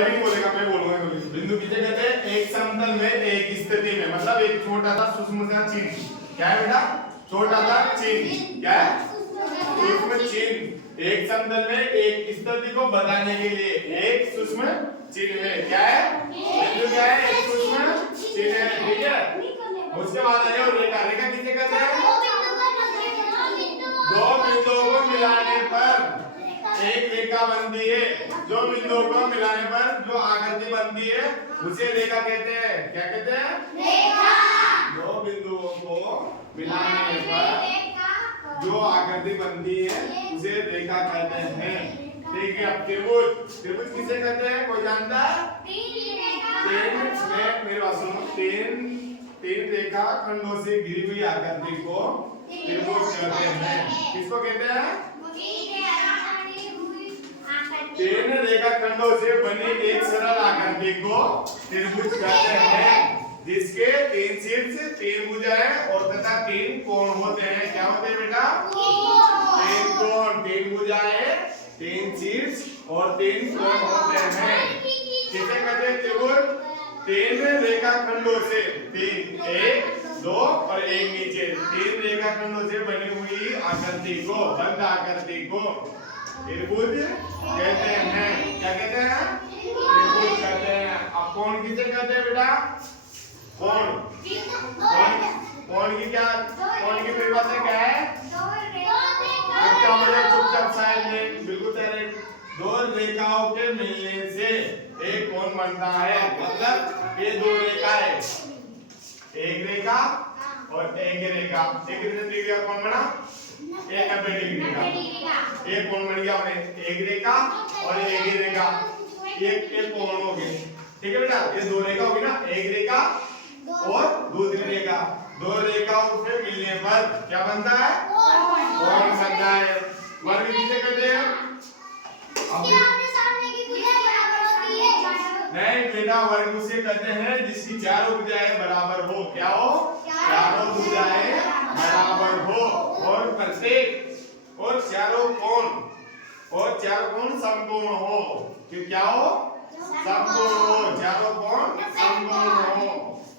नहीं बोलेगा, मैं बोलूंगा। बिंदु किसे कहते हैं? एक समतल में एक स्थिति में, मतलब एक छोटा सा सूक्ष्म सा चिन्ह। क्या है बेटा? छोटा सा चिन्ह। क्या है? सूक्ष्म चिन्ह। एक समतल में एक स्थिति को बताने के लिए एक सूक्ष्म चिन्ह है। क्या है? बिंदु क्या है? एक सूक्ष्म चिन्ह है। ठीक है। उसके बाद आ जाओ रेखा। रेखा किसे कहते हैं? दो बिंदुओं को मिलाने पर एक रेखा बनती है। जो बिंदुओं को मिलाने पर जो आकृति बनती है उसे रेखा कहते हैं। क्या कहते हैं? रेखा। दो बिंदुओं को मिलाने पर जो आकृति बनती है उसे रेखा कहते हैं। ठीक है। अब त्रिभुज। त्रिभुज किसे कहते हैं? कोई जानता है? मेरी बात सुनो। तीन रेखा खंडों से घिरी हुई आकृति को त्रिभुज कहते हैं। किसको कहते हैं? तीन रेखा खंडों से बनी एक सरल आकृति को त्रिभुज कहते हैं, जिसके तीन शीर्ष, तीन भुजाएं और तथा तीन कोण होते हैं। क्या होते हैं बेटा? तीन कोण, तीन भुजाएं, तीन शीर्ष और तीन कोण होते हैं। किसे कहते हैं? त्रिभुज। तीन रेखा खंडों से, तीन, एक, दो और एक नीचे, तीन रेखा खंडों से बनी हुई आकृति को, बंद आकृति को त्रिभुज कहते हैं। क्या कहते हैं? त्रिभुज कहते हैं। अब कोण किसे कहते हैं बेटा? कोण। कोण की क्या? कोण की परिभाषा क्या है? चुपचाप साइड में, बिल्कुल तेरे। दो रेखाओं के मिलने से एक कोण बनता है। मतलब ये दो रेखाएं, एक रेखा और एक रेखा, एक डिग्री का कोण बना, एक 90 डिग्री का एक कोण बन गया। अपने एक रेखा और एक ही रेखा, एक कोण हो गए। ठीक है बेटा? ये दो रेखा होगी ना, एक रेखा और दूसरी रेखा। दो रेखाओं के मिलने पर क्या बनता है? कोण बनता है। वर्ग किसे कहते हैं? नहीं बेटा, वर्ग उसे कहते हैं जिसकी चारों भुजाएं बराबर हो। क्या हो? चारों भुजाएं बराबर हो और प्रत्येक और चारों कोण समकोण हो। कि क्या हो? समकोण हो। चारों कोण समकोण हो,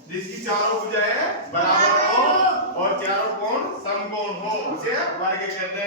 जिसकी चारों भुजाएं बराबर हो और चारों कोण समकोण हो, उसे वर्ग कहते हैं।